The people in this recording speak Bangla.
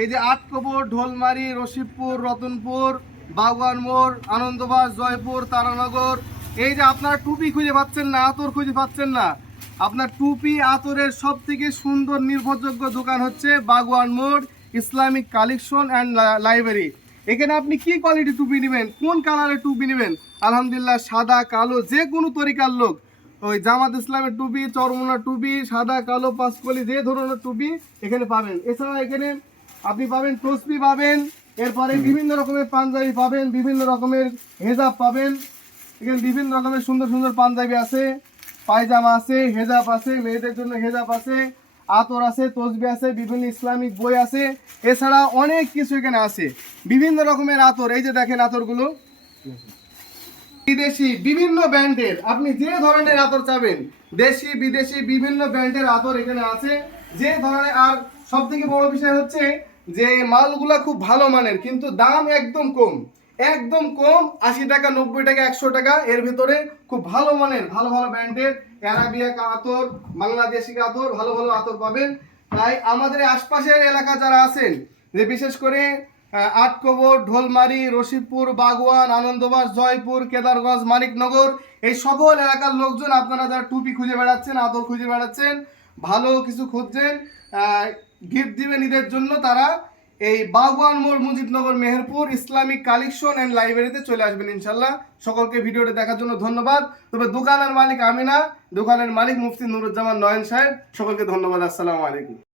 এই যে আটকবর ঢোলমারি, রশিদপুর, রতনপুর বাগওয়ান মোড়, আনন্দবাস, জয়পুর, তারানগর, এই যে আপনার টুপি খুঁজে পাচ্ছেন না, আতর খুঁজে পাচ্ছেন না, আপনার টুপি, আতরের সব থেকে সুন্দর, নির্ভরযোগ্য দোকান হচ্ছে বাগওয়ান মোড় ইসলামিক কালেকশন অ্যান্ড লাইব্রেরি। এখানে আপনি কি কোয়ালিটি টুপি নেবেন, কোন কালারের টুপি নেবেন? আলহামদুলিল্লাহ সাদা, কালো, যে কোনো তরিকার লোক, ওই জামাত ইসলামের টুপি চরমোনা টুপি, সাদা, কালো, পাঁচকলি, যে ধরনের টুপি এখানে পাবেন। এছাড়া এখানে আপনি পাবেন টসপি পাবেন, এরপরে বিভিন্ন রকমের পাঞ্জাবি পাবেন, বিভিন্ন রকমের হেজাব পাবেন। এখানে বিভিন্ন রকমের সুন্দর সুন্দর পাঞ্জাবি আছে, পায়জামা আছে, হেজাব আছে, মেয়েদের জন্য হেজাব আছে, আতর আছে, তসবি আছে, বিভিন্ন ইসলামিক বই আছে। এছাড়া অনেক কিছু এখানে আছে। বিভিন্ন রকমের আতর, এই যে দেখেন আতরগুলো। বিদেশি, বিভিন্ন ব্র্যান্ডের, আপনি যে ধরনের আতর চাবেন, দেশি, বিদেশি, বিভিন্ন ব্র্যান্ডের আতর এখানে আছে। যে ধরনের, আর সব থেকে বড় বিষয় হচ্ছে যে মালগুলা খুব ভালো মানের, কিন্তু দাম একদম কম। একদম কম, আশি টাকা, নব্বই টাকা, একশো টাকা, এর ভিতরে খুব ভালো মানের, ভালো ভালো ব্র্যান্ডের অ্যারাবিয়া আতর, বাংলাদেশি আতর, ভালো ভালো আতর পাবেন। তাই আমাদের আশপাশের এলাকা যারা আছেন, যে বিশেষ করে আটকবর, ঢোলমারি, রশিদপুর, বাগওয়ান, আনন্দবাস, জয়পুর, কেদারগঞ্জ, মানিকনগর, এই সকল এলাকার লোকজন আপনারা যারা টুপি খুঁজে বেড়াচ্ছেন, আতর খুঁজে বেড়াচ্ছেন, ভালো কিছু খুঁজছেন গিফট দিবেন ঈদের জন্য তারা এই বাগওয়ান মোড়, Mujibnagar, Meherpur Islamic collection and লাইব্রেরিতে চলে আসবেন ইনশাল্লাহ। সকলকে ভিডিওটি দেখার জন্য ধন্যবাদ। তবে দোকানের মালিক আমিনা, দোকানের মালিক মুফতি নুরুজ্জামান নয়ন সাহেব, সকলকে ধন্যবাদ। আসসালামু আলাইকুম।